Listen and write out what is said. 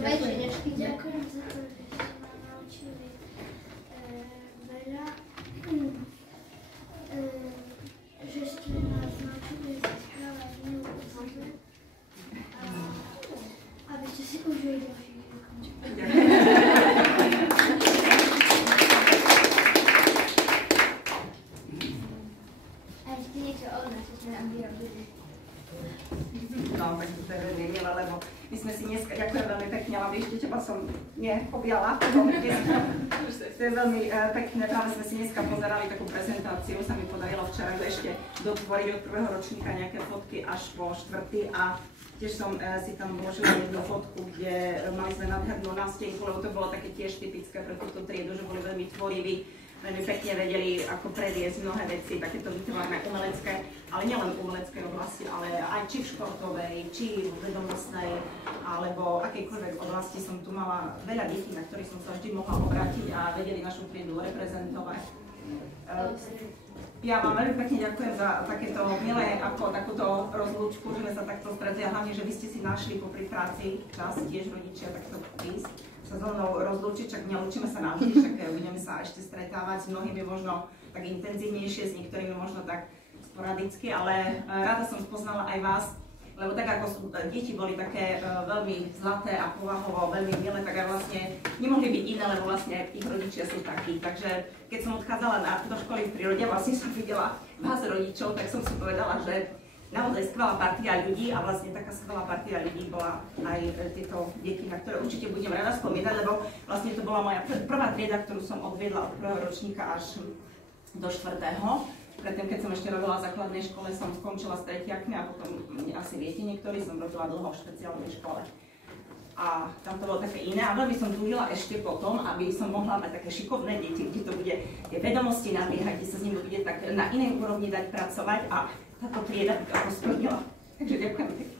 Ďakujem za to, že ste ma naučili veľa. Že ste nás naučili sa správať neúplne. Aby ste si užili ďalší život. A ešte niečo od nás, čo sme nám vyrobili. No, tak to je veľmi milé, lebo my sme si dneska, ďakujem veľmi pekne, ale ešte teba som neobjala. To je veľmi pekné, práve sme si dneska pozerali takú prezentáciu, sa mi podarilo včera ešte dotvoriť od prvého ročníka nejaké fotky až po štvrtý a tiež som si tam vložila jednu fotku, kde mali sme nádhernú nástenku, lebo to bolo také tiež typické pre túto triedu, že boli veľmi tvoriví. Veľmi pekne vedeli, ako previesť mnohé veci, takéto vytvárne umelecké, ale nielen v umeleckej oblasti, ale aj či v športovej, či v vedomostnej, alebo akejkoľvek oblasti som tu mala veľa detí, na ktorých som sa vždy mohla obrátiť a vedeli našu triedu reprezentovať. Ja vám veľmi pekne ďakujem za takéto milé, ako takúto rozlúčku, že sme sa takto stretli a hlavne, že vy ste si našli popri práci čas, tiež rodičia, takto prísť sa so mnou rozlúčiť, čak nelúčime sa navždy, však budeme sa ešte stretávať s mnohými možno tak intenzívnejšie, s niektorými možno tak sporadicky, ale rada som spoznala aj vás, lebo tak ako deti boli také veľmi zlaté a povahovo veľmi milé, tak aj vlastne nemohli byť iné, lebo vlastne ich rodičia sú takí. Takže keď som odchádzala do školy v prírode, vlastne som videla vás rodičov, tak som si povedala, že naozaj skvelá partia ľudí a vlastne taká skvelá partia ľudí bola aj tieto deti, na ktoré určite budem rada spomínať, lebo vlastne to bola moja prvá trieda, ktorú som odviedla od prvého ročníka až do štvrtého. Predtým, keď som ešte robila v základnej škole, som skončila s tretiakmi a potom, asi viete niektorí, som robila dlho v špeciálnej škole. A tam to bolo také iné a veľmi som túžila ešte potom, aby som mohla mať také šikovné deti, kde to bude tie vedomosti nabiehať, kde sa s nimi bude tak na inej úrovni dať pracovať a táto trieda to ako splnila. Takže ďakujem pekne.